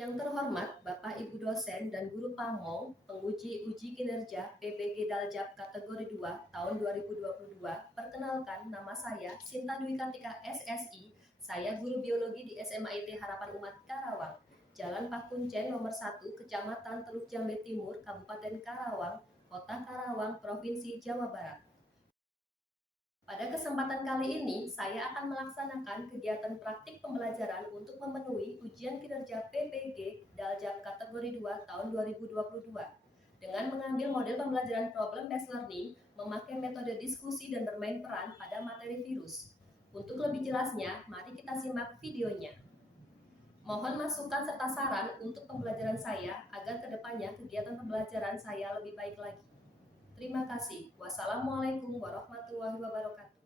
Yang terhormat Bapak Ibu dosen dan guru pamong, penguji uji kinerja PBG Daljab kategori 2 tahun 2022. Perkenalkan, nama saya Sinta Dwi Kartika SSI. Saya guru biologi di SMA IT Harapan Umat Karawang. Jalan Pakuncen nomor 1, Kecamatan Teluk Jambe Timur, Kabupaten Karawang, Kota Karawang, Provinsi Jawa Barat. Pada kesempatan kali ini, saya akan melaksanakan kegiatan praktik pembelajaran untuk memenuhi ujian kinerja PBG Daljab kategori 2 tahun 2022 dengan mengambil model pembelajaran problem based learning, memakai metode diskusi dan bermain peran pada materi virus. Untuk lebih jelasnya, mari kita simak videonya. Mohon masukan serta saran untuk pembelajaran saya agar kedepannya kegiatan pembelajaran saya lebih baik lagi. Terima kasih. Wassalamualaikum warahmatullahi wabarakatuh.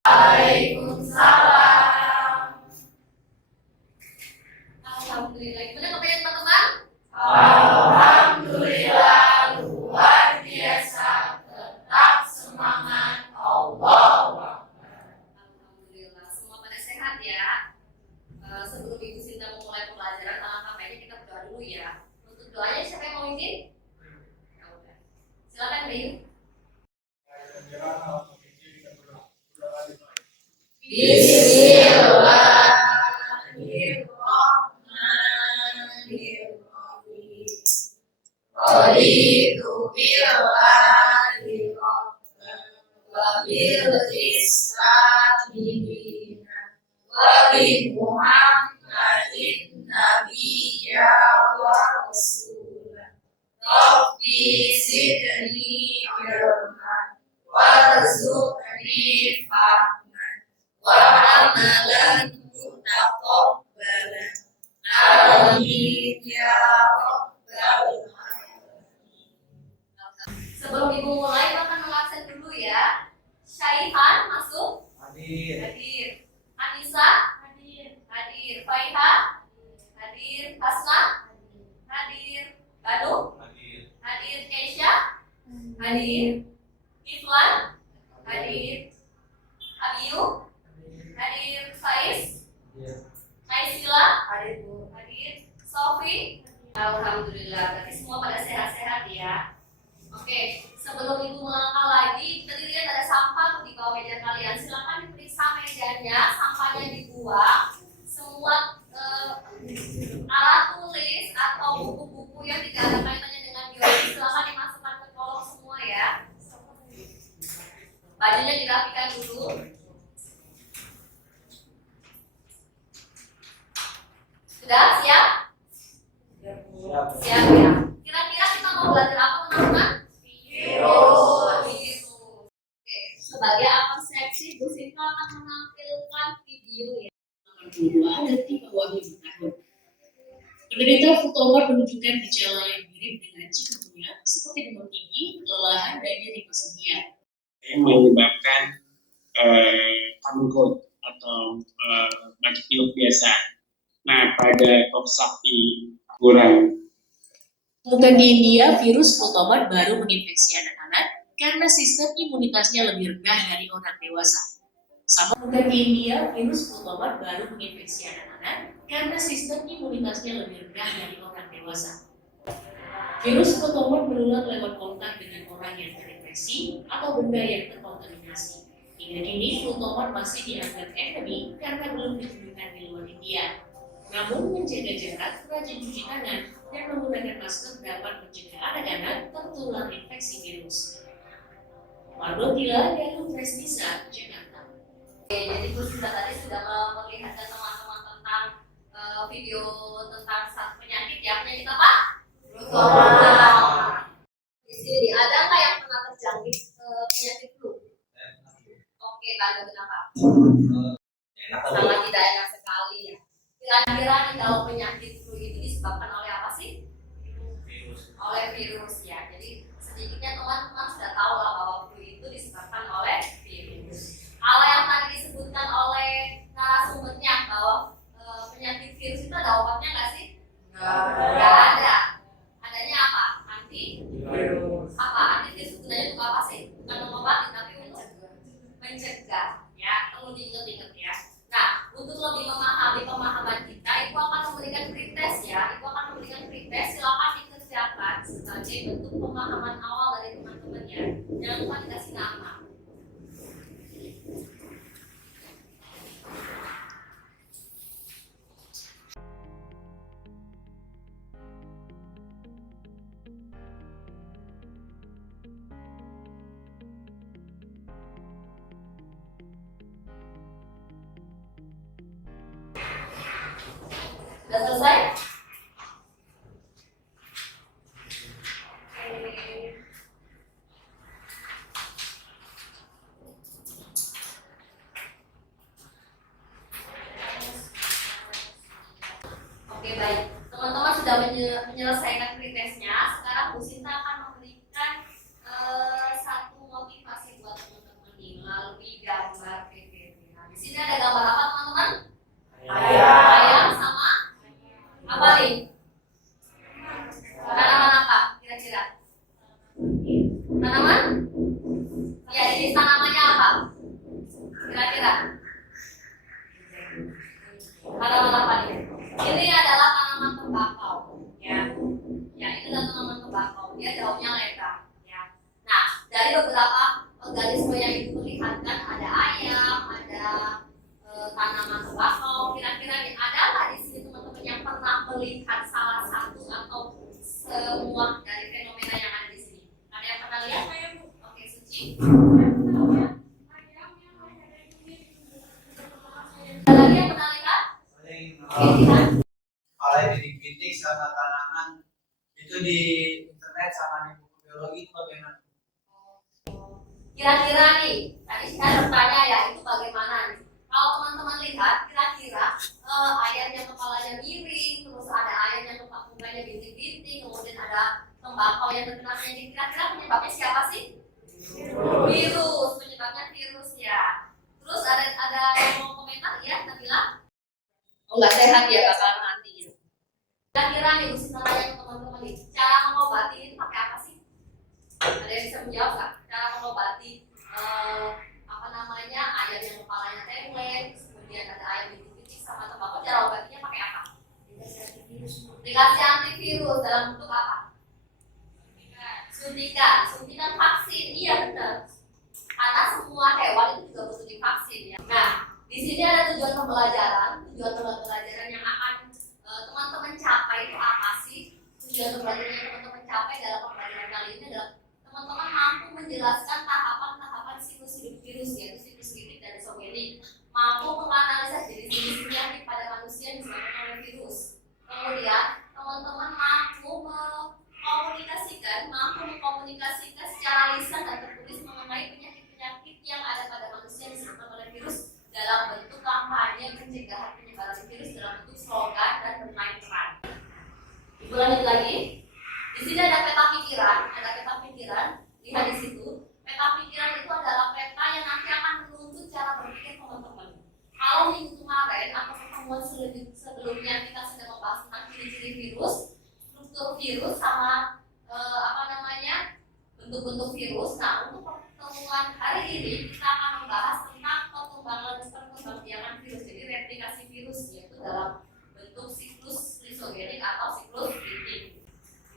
Waalaikumsalam. Alhamdulillah. Gimana kepengen teman-teman? Alhamdulillah luar biasa. Tetap semangat. Allahu Akbar. Alhamdulillah. Semua pada sehat ya. Sebelum Ibu Sinta memulai pembelajaran, alangkah baiknya kita berdoa dulu ya. Untuk doanya siapa yang mau izin? Silakan Bin. Bismillahirrahmanirrahim. Raditu billahi rabban wa bil islami dinan wa bi Muhammadin nabiyya wa rasulah. Rabbi zidni ilman warzuqni fahman wa amalan mutaqabbalan. Amin ya rabbal alamin. Sebelum Ibu mulai, makan mengabsen dulu ya. Syaihan masuk? Hadir. Hadir. Anissa? Hadir. Hadir. Faiha? Hadir. Hasna? Hadir. Banu? Hadir. Hadir. Keisha? Hadir. Kiflan? Hadir. Abiyu? Hadir. Faiz? Naisila? Hadir Bu. Hadir. Sofi? Alhamdulillah, berarti semua pada sehat-sehat ya. Oke, sebelum Ibu melangkah lagi, tadi lihat ada sampah di bawah meja kalian. Silakan diperiksa mejanya, sampahnya dibuang. Semua alat tulis atau buku-buku yang tidak ada kaitannya dengan biologi silakan dimasukkan ke kolong semua ya. Bajunya dirapikan dulu. Sudah siap? Siap ya. Kira-kira kita mau belajar apa teman-teman? Virus. Oke. Sebagai abstraksi, Bu Sinta akan menampilkan video ya. 82 dan di bawah 5 tahun. Penderita Fotomer menunjukkan gejala yang mirip dengan chikungunya seperti demam tinggi, kelelahan, dan nyeri kesemuanya. Yang menyebabkan common cold atau batuk pilek biasa. Nah, pada Coxsackie kurang. Bukan di India, virus Fotomer baru menginfeksi anak-anak karena sistem imunitasnya lebih rendah dari orang dewasa. Bukan di India, virus Fotomer baru menginfeksi anak-anak karena sistem imunitasnya lebih rendah dari orang dewasa. Virus Fotomer menular lewat kontak dengan orang yang terinfeksi atau benda yang terkontaminasi. Hingga kini, Fotomer masih dianggap endemi karena belum ditemukan di luar India. Namun, menjaga jarak, rajin cuci tangan, dan menggunakan masker dapat mencegah anak-anak tertular infeksi virus. Mardotila dan Prestisa, Jakarta. Oke, jadi Bu Sinta tadi sudah memperlihatkan teman-teman tentang video tentang satu penyakit ya. Penyakit apa? Di sini ada nggak yang pernah terjangkit penyakit flu? Oke, lalu kenapa? Sama tidak enak sekali ya. Kira-kira nih kalau penyakit flu itu disebabkan oleh apa sih? Oleh virus ya. Jadi sedikitnya teman-teman sudah tahu lah bahwa flu itu disebabkan oleh virus. Kalau yang tadi disebutkan oleh narasumbernya bahwa penyakit virus itu ada obatnya nggak sih? Nggak ada. Adanya apa? Antivirus. Apa? Antivirus itu mencegah, ya, perlu diingat-ingat ya. Nah, untuk lebih memahami pemahaman kita, Ibu akan memberikan free test ya. Ibu akan memberikan free test, silakan dikerjakan sebagai bentuk pemahaman awal dari teman-teman ya. Jangan lupa dikasih nama. Sudah selesai? Oke, baik. Teman-teman sudah menyelesaikan free test-nya. Sekarang Bu Sinta akan memberikan satu motivasi buat teman-teman nih melalui gambar PPT. Nah, di sini ada gambar apa, teman-teman? Ayam sama apa nih? Tanaman apa kira-kira? Tanaman? Ya, ini tanamannya apa? Kira-kira? Tanaman apa nih? Ini adalah tanaman tembakau, ya. Ya, ini adalah tanaman tembakau. Dia daunnya lebar, ya. Nah, dari beberapa organisme yang Ibu perlihatkan, ada ayam, ada tanaman tembakau. Kira-kira ada nggak di sini teman-teman yang pernah melihat salah satu atau semua dari fenomena yang ada di sini? Ada yang pernah lihat? Oke, Suci. Ada lagi yang pernah lihat? Oke, lihat. Kalau bidik-bidik sama tanaman itu di internet sama di buku biologi itu bagaimana? Kira-kira nih, tadi saya bertanya ya, itu bagaimana nih? Kalau teman-teman lihat, kira-kira ayamnya kepalanya miring, terus ada ayam yang mukanya bintik-bintik, kemudian ada tembakau yang terkena penyakit. Kira-kira penyebabnya siapa sih? Virus, penyebabnya virus ya. Terus ada yang mau komentar ya, Nabila? Oh, nggak sehat ya bakal mati. Kira-kira nih, mesti tanya ke teman-teman nih, cara mengobati ini pakai apa sih? Ada yang bisa menjawab nggak? Cara mengobati apa namanya, ayam yang kepalanya tengkleng, kemudian ada ayam bintik-bintik sama tembakau, cara obatinya pakai apa? Dikasih antivirus dalam bentuk apa? Suntikan vaksin, iya benar. Karena semua hewan itu juga butuh divaksin ya. Nah, di sini ada tujuan pembelajaran yang akan teman-teman capai itu apa sih? Tujuan pembelajaran yang teman-teman capai dalam pembelajaran kali ini adalah teman-teman mampu menjelaskan tahapan-tahapan siklus hidup virus, yaitu siklus lipid dan isogenik, mampu menganalisa jenis-jenis penyakit pada manusia yang disebabkan oleh virus. Kemudian teman-teman mampu mengkomunikasikan secara lisan dan tertulis mengenai penyakit-penyakit yang ada pada manusia yang disebabkan oleh virus dalam bentuk kampanye pencegahan penyebaran virus dalam bentuk slogan dan bermain peran. Ibu lanjut lagi. Di sini ada peta pikiran, lihat di situ. Peta pikiran itu adalah peta yang nanti akan menuntut cara berpikir teman-teman. Kalau minggu kemarin atau pertemuan sebelumnya kita sudah membahas tentang ciri-ciri virus, struktur virus sama bentuk-bentuk virus. Nah, untuk pertemuan hari ini kita akan membahas tentang perkembangan virus, jadi replikasi virus, yaitu dalam bentuk siklus lisogenik atau siklus lipid.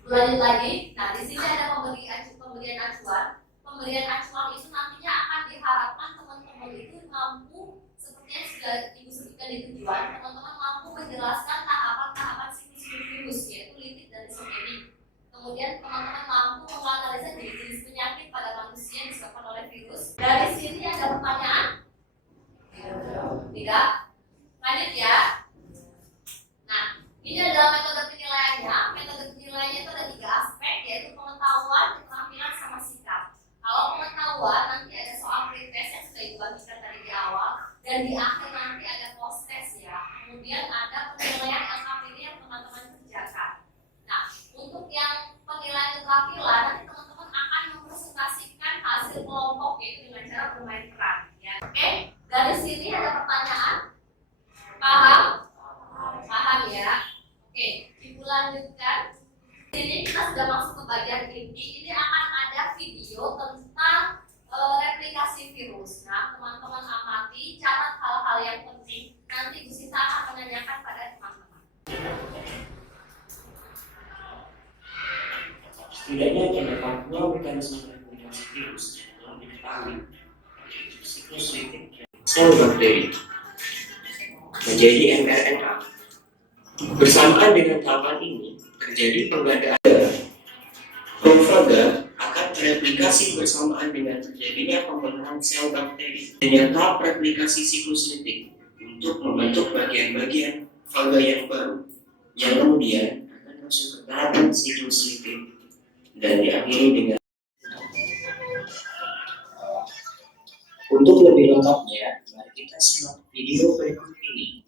Lanjut lagi. Nah, di sini ada pemberian acuan. Pemberian acuan itu nantinya akan diharapkan teman-teman itu mampu, seperti yang sudah Ibu sebutkan di tujuan, teman-teman mampu menjelaskan tahapan-tahapan siklus virus, yaitu lipid dan isogenik. Kemudian teman-teman mampu menganalisa jenis-jenis penyakit pada manusia yang disebabkan oleh virus. Dari sini ada pertanyaan? Tidak? Lanjut ya. Nah, ini adalah metode penilaiannya. Metode penilaiannya itu ada 3 aspek, yaitu pengetahuan, keterampilan, sama sikap. Kalau pengetahuan, nanti ada soal pretest yang sudah dibagikan tadi di awal, dan di akhir nanti ada post test ya. Kemudian ada penilaian LKPD yang teman-teman kerjakan. Nah, untuk yang penilaian keterampilan, nanti teman-teman akan mempresentasikan hasil kelompok, yaitu dengan cara bermain peran ya. Oke, dari sini ada pertanyaan? Paham? Paham ya? Oke, Ibu lanjutkan. Sini kita sudah masuk ke bagian inti. Ini akan ada video tentang replikasi replikasi virus. Nah, teman-teman amati, catat hal-hal yang penting. Nanti Bu Sinta akan menanyakan pada teman-teman. Setidaknya terdapat dua mekanisme replikasi virus yang telah diketahui, yaitu siklus litik sel bakteri menjadi mRNA. Bersamaan dengan tahapan ini, terjadi penggandaan profaga akan tereplikasi bersamaan dengan terjadinya pembentukan sel bakteri dengan tahap replikasi siklus litik untuk membentuk bagian-bagian faga yang baru yang kemudian akan masuk ke tahapan siklus litik dan diakhiri dengan. Untuk lebih lengkapnya, mari kita simak video berikut ini.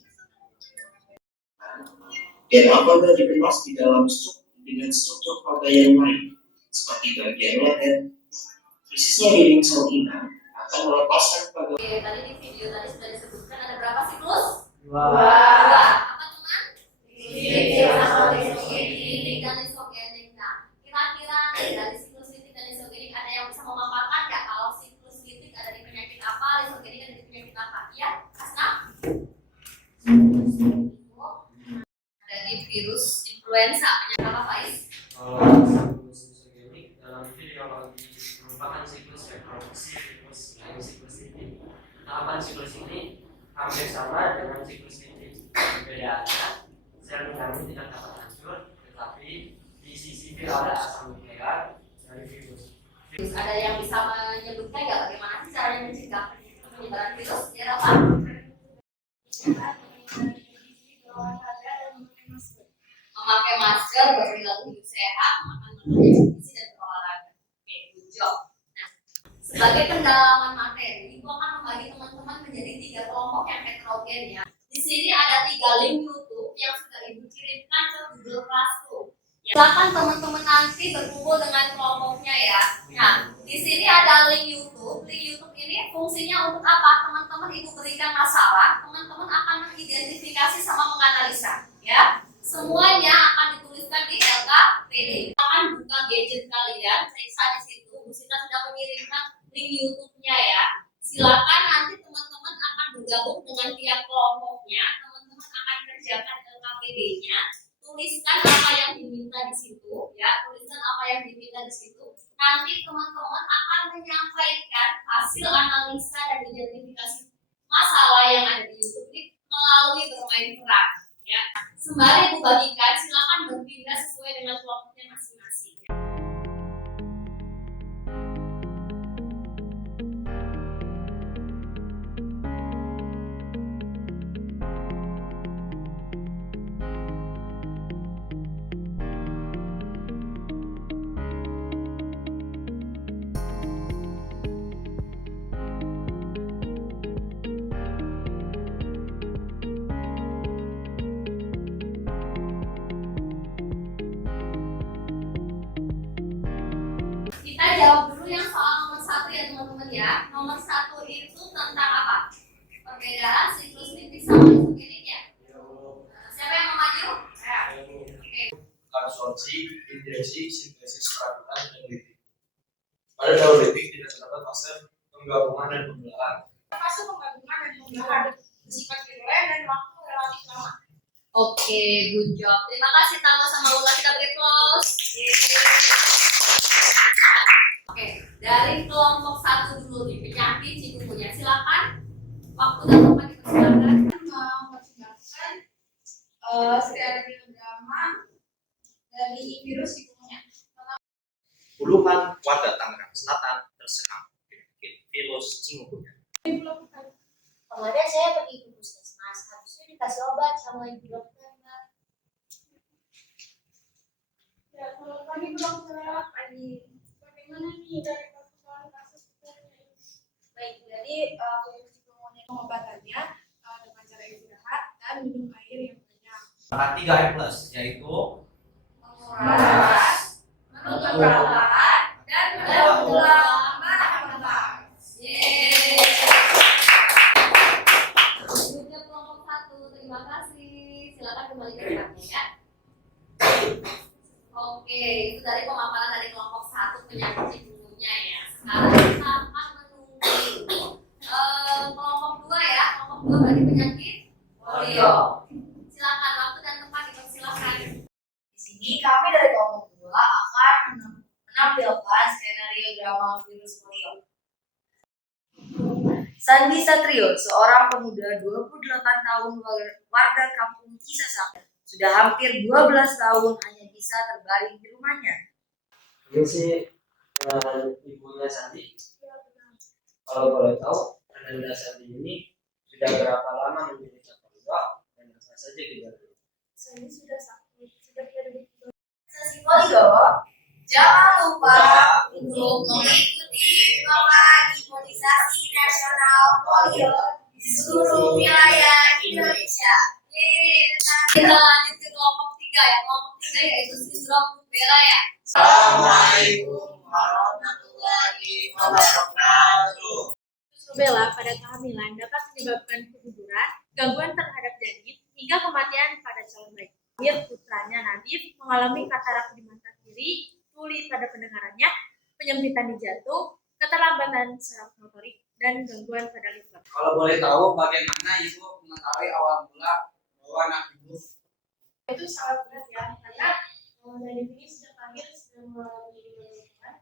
DNA faga dikemas di dalam dengan struktur faga yang lain, seperti bagian laten, persisnya dinding sel inang akan melepaskan faga. Oke, tadi di video tadi sudah disebutkan ada berapa siklus? Dua. Dua. Apa teman? Litik sama Litik dan isogenik. Nah, kira-kira nih, dari siklus litik dan isogenik ada yang bisa memaparkan nggak kalau siklus litik ada di penyakit apa, isogenik ada di penyakit apa? Iya, Asna? Ada di virus influenza. Penyakit apa, Faiz? Siklus isogenik dalam fisiologi merupakan siklus reproduksi siklus litik. Tahapan siklus ini hampir sama dengan siklus litik. Perbedaannya, sel inangnya tidak dapat hancur, tetapi di sisi ada asam nuklear dari virus. Ada yang bisa menyebutkan nggak bagaimana sih caranya mencegah penyebaran virus? Ya, apa? Memakai masker, berperilaku hidup sehat, makan makanan yang bergizi dan berolahraga. Oke, good job. Nah, sebagai pendalaman materi, itu akan membagi teman-teman menjadi 3 kelompok yang heterogen ya. Di sini ada 3 link YouTube yang sudah Ibu kirimkan ke Google Classroom. Silakan teman-teman nanti berkumpul dengan kelompoknya ya. Nah, di sini ada link YouTube. Link YouTube ini fungsinya untuk apa? Teman-teman Ibu berikan masalah, teman-teman akan mengidentifikasi sama menganalisa ya. Semuanya akan dituliskan di LKPD. Akan buka gadget kalian, periksa di situ. Bu Sinta sudah mengirimkan link YouTube-nya ya. Silakan nanti teman-teman akan bergabung dengan tiap kelompoknya. Teman-teman akan kerjakan LKPD-nya. Tuliskan apa yang diminta di situ, ya. Tuliskan apa yang diminta di situ. Nanti teman-teman akan menyampaikan hasil analisa dan identifikasi masalah yang ada di YouTube ini melalui bermain peran. Ya, sembari Ibu bagikan, silakan berpindah sesuai dengan kelompoknya masing-masing. Kita jawab dulu yang soal nomor 1 ya teman-teman ya. Nomor 1 itu tentang apa? Perbedaan siklus litik sama isogenik ya. Siapa yang mau maju? Oke. Absorpsi, injeksi, sintesis peraduan, dan litik. Pada daur litik tidak terdapat fase penggabungan dan pembelahan. Fase penggabungan dan pembelahan bersifat virulen dan waktu relatif lama. Oke, good job. Terima kasih Tama sama Lula, kita beri close. Oke, dari kelompok 1 dulu nih, penyakit chikungunya. Silakan. Waktu dan tempat dipersilakan. Mempertimbangkan secara biograma dari virus chikungunya. Puluhan warga Tangerang Selatan terserang penyakit virus chikungunya. Kemarin saya pergi ke puskesmas, habis itu dikasih obat sama ibu dokter, Mbak. Ya, kalau kami belum terlewat pagi, bagaimana nih dari persoalan kasus ini? Baik, jadi virus chikungunya pengobatannya dengan cara istirahat dan minum air yang banyak. Maka 3M+, yaitu Menguras, merawat, dan mendaur barang. Yeay. Good job kelompok 1, terima kasih. Silakan kembali ke tempatnya ya. Oke, itu dari pemaparan dari kelompok 1 penyakit chikungunya ya. Sekarang kita akan menunggu virus polio. Sandi Satrio, seorang pemuda 28 tahun warga kampung Cisasak, sudah hampir 12 tahun hanya bisa terbaring di rumahnya. Ini sih ibunya Sandi. Kalau boleh tahu, Ananda Sandi ini sudah berapa lama menderita polio dan apa saja gejalanya? Saya sudah sakit, sudah tidak Imunisasi polio, jangan lupa untuk mengikuti program imunisasi nasional polio di seluruh wilayah Indonesia. Kita lanjut ke kelompok 3 ya. Kelompok 3 yaitu sindrom rubella ya. Assalamualaikum warahmatullahi wabarakatuh. Rubella pada kehamilan dapat menyebabkan keguguran, gangguan terhadap janin, hingga kematian pada calon bayi. Lahir putranya Nadif mengalami katarak di mata kiri, tuli pada pendengarannya, penyempitan di jantung, keterlambatan saraf motorik, dan gangguan pada liver. Kalau boleh tahu, bagaimana ibu mengetahui awal mula bahwa anak ibu? Itu sangat berat ya, karena Nadif ini sudah lahir sudah melalui penyempitan,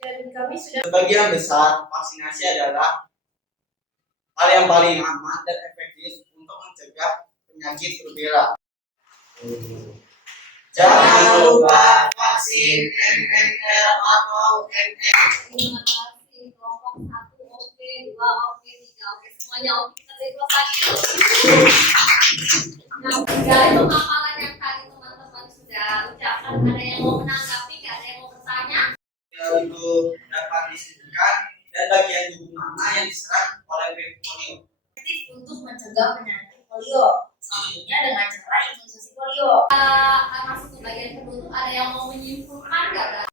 dan kami sudah Sebagian besar vaksinasi adalah hal yang paling aman dan efektif untuk mencegah penyakit rubella. Jangan lupa vaksin MMR atau NM. Terima kasih kelompok 1 oke, 2 oke, 3 oke, semuanya oke. Kita beri tepuk tangan. Nah, dari pemaparan yang tadi teman-teman sudah ucapkan, ada yang mau menanggapi, nggak ada yang mau bertanya? Itu dapat disebutkan dan bagian tubuh mana yang diserang oleh virus polio. Efektif untuk mencegah penyakit polio, satunya dengan cara imunisasi polio. Masuk ke bagian kedua tuh ada yang mau menyimpulkan nggak?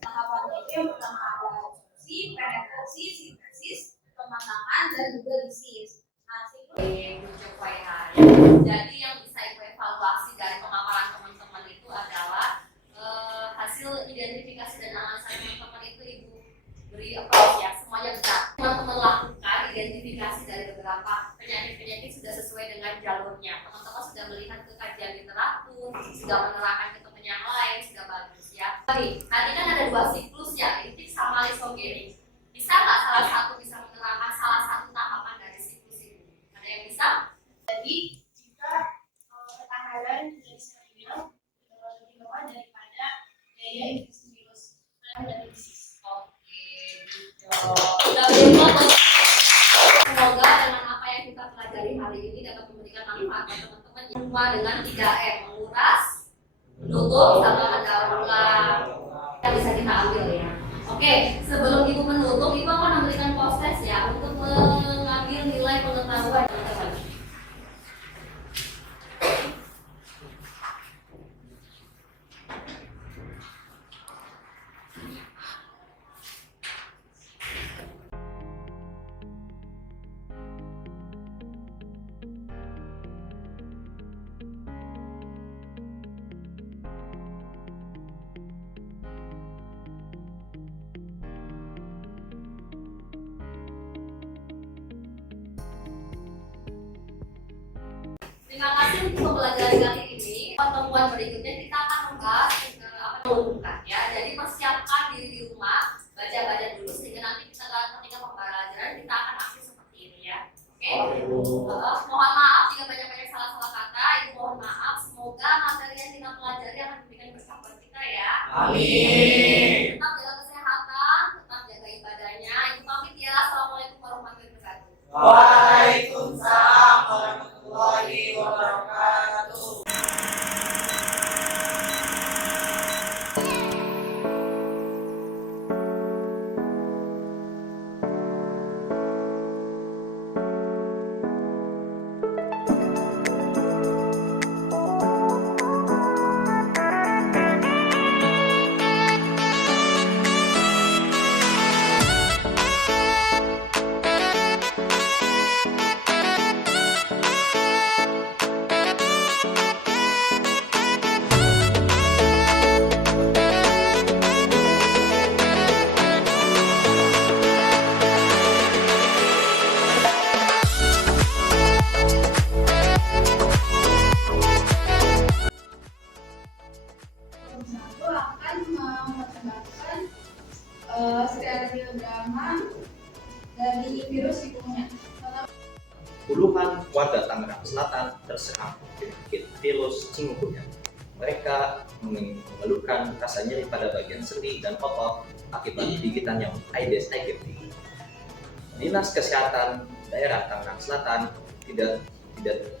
tahapannya itu yang pertama ada absorpsi, penetrasi, sintesis, pematangan, dan juga disis. Nah, Jadi yang bisa ibu evaluasi dari pemaparan teman-teman itu adalah hasil identifikasi dan analisa teman-teman itu ibu beri approach ya, semuanya benar. Teman-teman lakukan identifikasi dari beberapa penyakit-penyakit sudah sesuai dengan jalurnya. Teman-teman sudah melihat ke kajian literatur, sudah menerapkan ke teman yang lain, sudah bagus ya. Tadi kan ada 2 siklus ya, infik sama lisogenik. Bisa nggak salah satu bisa menerapkan salah satu tahapan dari siklus itu? Ada yang bisa? jadi jika ketahanan dari sel lebih lemah daripada daya infeksi virus dari disis. Oke, gitu. Udah berikut. Semoga dengan apa yang kita pelajari hari ini dapat memberikan manfaat buat teman-teman. Semua dengan 3M, menguras, menutup, sama mendaur ulang. Yang bisa kita ambil ya. Oke, sebelum ibu menutup, ibu akan memberikan proses ya untuk mengambil nilai pengetahuan teman-teman. Terima kasih untuk mempelajari kali ini. Pertemuan berikutnya kita akan membahas mengumpulkan ya. Jadi persiapkan diri di rumah, baca-baca dulu sehingga nanti kita ketika pembelajaran kita akan aktif seperti ini ya. Oke. Mohon maaf jika banyak-banyak salah-salah kata. Ibu mohon maaf. Semoga materi yang kita pelajari akan memberikan berkah buat kita ya. Amin. Tetap jaga kesehatan, tetap jaga ibadahnya. Ibu pamit ya. Assalamualaikum warahmatullahi wabarakatuh. Waalaikumsalam warahmatullahi wabarakatuh. stereodrama dari virus chikungunya. Puluhan warga Tangerang Selatan terserang penyakit virus chikungunya. Mereka mengeluhkan rasa nyeri pada bagian sendi dan otot akibat gigitan nyamuk Aedes aegypti. Dinas Kesehatan daerah Tangerang Selatan tidak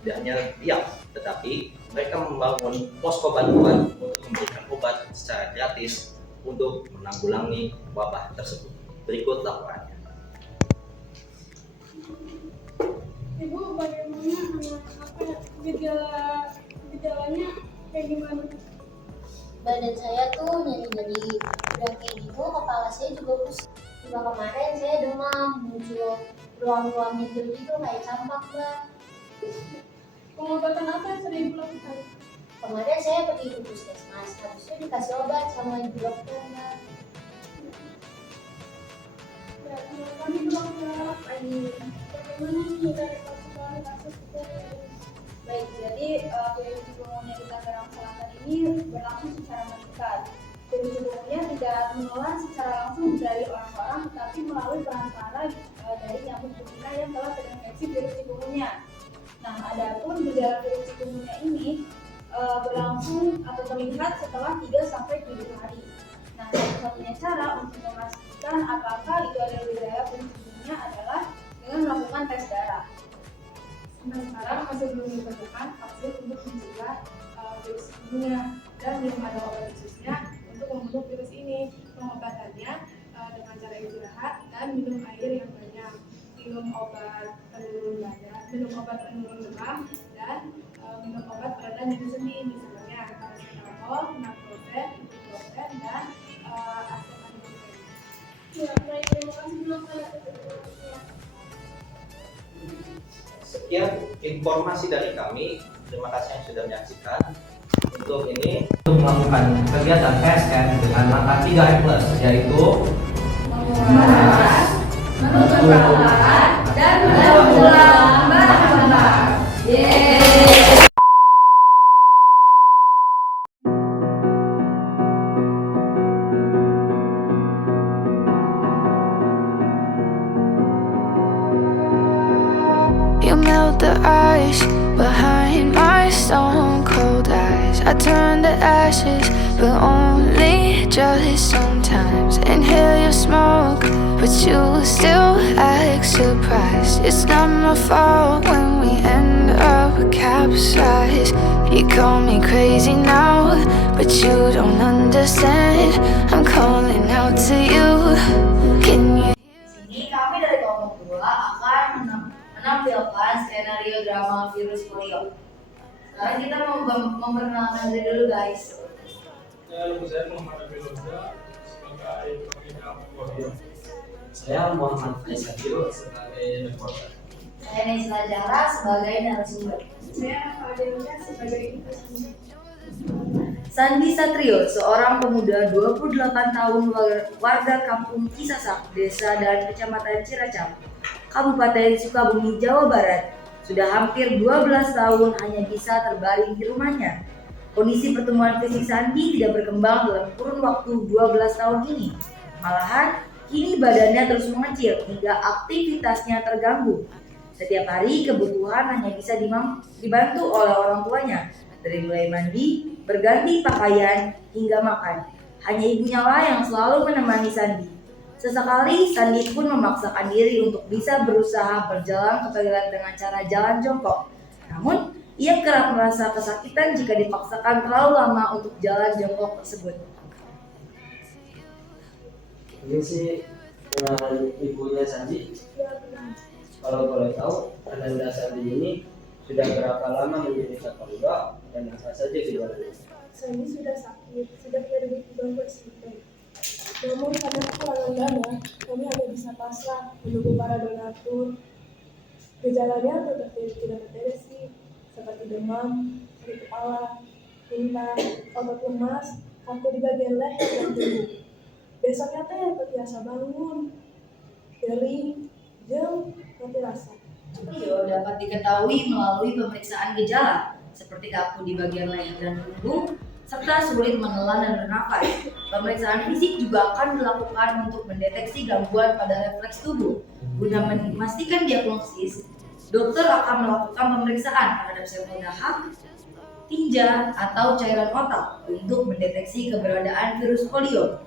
hanya diam, tetapi mereka membangun posko bantuan untuk memberikan obat secara gratis untuk menanggulangi wabah tersebut. Berikut laporannya. Ibu, bagaimana gejalanya kayak gimana? Badan saya tuh nyeri-nyeri, udah kayak gitu kepala saya juga pusing. Juga kemarin saya demam, muncul ruang-ruang gitu kayak campak, Mbak. Pengobatan apa yang sudah ibu lakukan? Kemarin saya pergi ke puskesmas, habis itu dikasih obat sama ibu dokter, Mbak. Ya, kami belum jawab ini. Bagaimana nih dari kasus itu? Baik, jadi virus chikungunya di Tangerang Selatan ini berlangsung secara meningkat. Virus chikungunya tidak menular secara langsung dari orang-orang, tetapi melalui perantara dari nyamuk betina yang telah terinfeksi virus chikungunya. Nah, adapun gejala virus chikungunya ini berlangsung atau terlihat setelah 3-7 hari. Nah, satu-satunya cara untuk memastikan apakah itu ada gejala virus chikungunya adalah dengan melakukan tes darah. Sampai sekarang masih belum ditemukan vaksin untuk mencegah virus chikungunya dan belum ada obat khususnya untuk membunuh virus ini. Pengobatannya dengan cara istirahat dan minum air yang banyak, minum obat penurun demam dan minum obat peredam nyeri sendi, misalnya paracetamol, naproxen, ibuprofen dan acetaminophen. Ya, baik, terima kasih dokter. Sekian informasi dari kami. Terima kasih yang sudah menyaksikan. Untuk melakukan kegiatan PSN dengan langkah 3M+, yaitu Memanas, menutup peralatan, dan mendaur-ulang bahan bakar. Yeay! You melt the ice behind my stone cold eyes. I turn to ashes, but only just sometimes. Inhale your smoke, but you still act surprised. It's not my fault when we end up capsized. You call me crazy now, but you don't understand. I'm calling out to you. Can you? Di sini kami dari kelompok 2 akan menampilkan skenario drama virus polio. Sekarang kita mau memperkenalkan diri dulu, guys. Nama saya Muhammad Abiloza sebagai pengidap polio. Saya Muhammad Faisal sebagai reporter. Saya Nesla Zahra sebagai narasumber. Saya Fadelia sebagai narasumber. Sandi Satrio, seorang pemuda 28 tahun warga kampung Cisasak, desa dan kecamatan Ciracap, Kabupaten Sukabumi, Jawa Barat, sudah hampir 12 tahun hanya bisa terbaring di rumahnya. Kondisi pertumbuhan fisik Sandi tidak berkembang dalam kurun waktu 12 tahun ini. Malahan, kini badannya terus mengecil hingga aktivitasnya terganggu. Setiap hari kebutuhan hanya bisa dibantu oleh orang tuanya, dari mulai mandi, berganti pakaian, hingga makan. Hanya ibunya lah yang selalu menemani Sandi. Sesekali Sandi pun memaksakan diri untuk bisa berusaha berjalan ke toilet dengan cara jalan jongkok. Namun, ia kerap merasa kesakitan jika dipaksakan terlalu lama untuk jalan jongkok tersebut. Ini sih dengan ibunya Sandi. Kalau boleh tahu, Ananda Sandi ini sudah berapa lama menderita polio dan apa saja gejalanya? Sandi sudah sakit sejak 2013 sampai. Namun pada Ananda, kami hanya bisa pasrah menunggu para donatur. Gejalanya tetap tidak terdeteksi, seperti demam, sakit kepala, muntah, otot lemas, kaku di bagian leher dan tubuh. Besoknya terbiasa bangun, kering, jam, mati rasa. Polio dapat diketahui melalui pemeriksaan gejala seperti kaku di bagian leher dan punggung, serta sulit menelan dan bernafas. Pemeriksaan fisik juga akan dilakukan untuk mendeteksi gangguan pada refleks tubuh. Guna memastikan diagnosis, dokter akan melakukan pemeriksaan terhadap sampel dahak, tinja, atau cairan otak untuk mendeteksi keberadaan virus polio.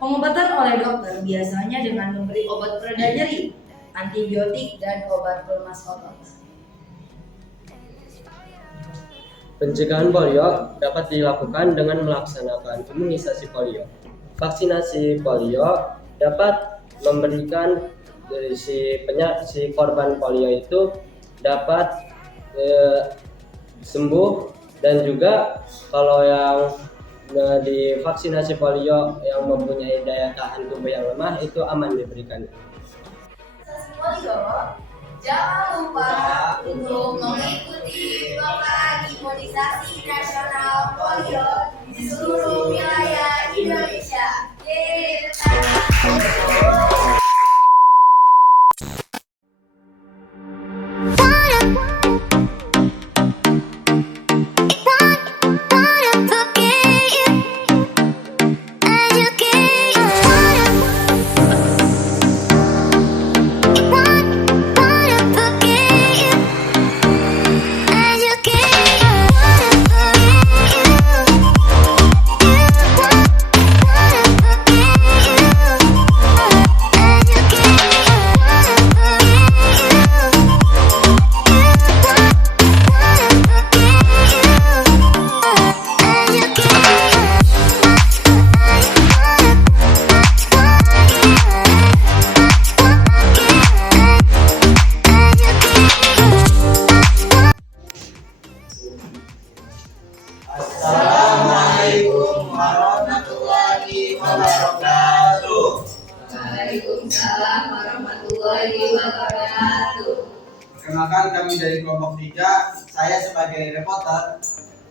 Pengobatan oleh dokter biasanya dengan memberi obat pereda nyeri, antibiotik, dan obat pelemas otot. Pencegahan polio dapat dilakukan dengan melaksanakan imunisasi polio. Vaksinasi polio dapat memberikan si korban polio itu dapat sembuh, dan juga kalau yang divaksinasi polio yang mempunyai daya tahan tubuh yang lemah itu aman diberikannya. Polio, jangan lupa untuk mengikuti program imunisasi nasional polio di seluruh wilayah Indonesia. Assalamualaikum warahmatullahi wabarakatuh. Waalaikumsalam warahmatullahi wabarakatuh. Perkenalkan, kami dari kelompok 3. Saya sebagai reporter.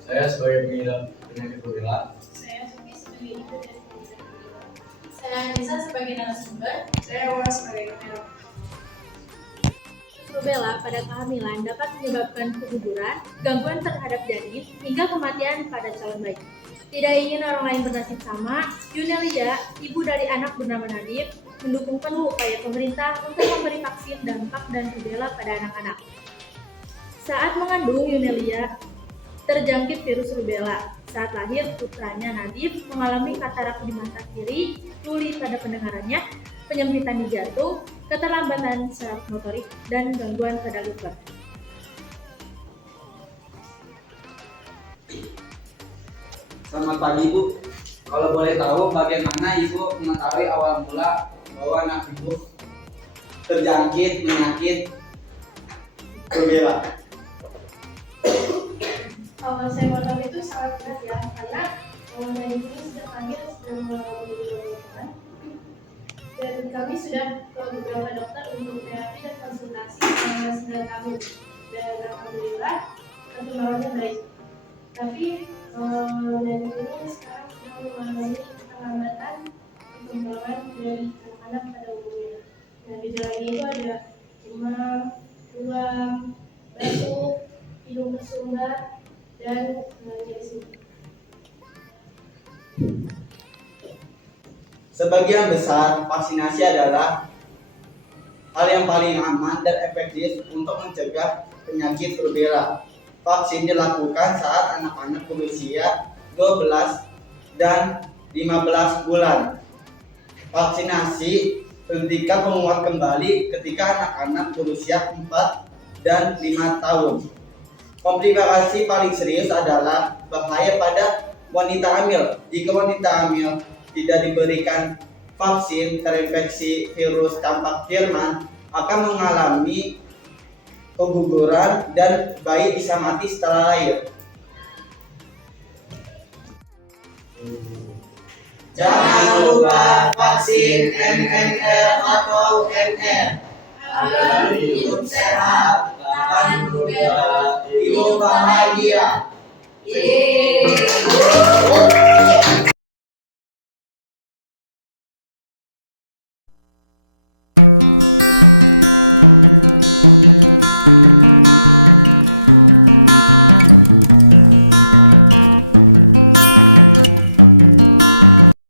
Saya sebagai pengidap penyakit rubella. Saya Suki sebagai ibu dan Saya Nisa sebagai narasumber. saya Waras sebagai kamera. Rubella pada kehamilan dapat menyebabkan keguguran, gangguan terhadap janin, hingga kematian pada calon bayi. Tidak ingin orang lain bernasib sama, Yunelia, ibu dari anak bernama Nadif, mendukung penuh upaya pemerintah untuk memberi vaksin dampak dan rubella pada anak-anak. Saat mengandung, Yunelia terjangkit virus rubella. Saat lahir, putranya Nadif mengalami katarak di mata kiri, tuli pada pendengarannya, penyempitan di jantung, keterlambatan saraf motorik, dan gangguan pada liver. Selamat pagi, Ibu. Kalau boleh tahu bagaimana Ibu mengetahui awal mula bahwa anak Ibu terjangkit penyakit rubella? Awal saya mengetahui itu sangat berat ya, karena dari ini sudah kami sudah melalui beberapa, dan kami sudah ke beberapa dokter untuk terapi dan konsultasi selama 9 tahun, dan alhamdulillah perkembangannya baik. Tapi dari ini sekarang sudah mengalami perlambatan perkembangan dari anak-anak pada umumnya. Nah, gejalanya itu ada demam, ruam, batuk, hidung tersumbat, dan nyeri sendi. Sebagian besar vaksinasi adalah hal yang paling aman dan efektif untuk mencegah penyakit rubella. Vaksin dilakukan saat anak-anak berusia 12 dan 15 bulan. Vaksinasi dihentikan menguat kembali ketika anak-anak berusia 4 dan 5 tahun. Komplikasi paling serius adalah bahaya pada wanita hamil. Jika wanita hamil tidak diberikan vaksin terinfeksi virus campak Jerman, akan mengalami keguguran dan bayi bisa mati setelah lahir. Jangan lupa vaksin MMR atau NR agar hidup sehat, tahan rubella, hidup bahagia.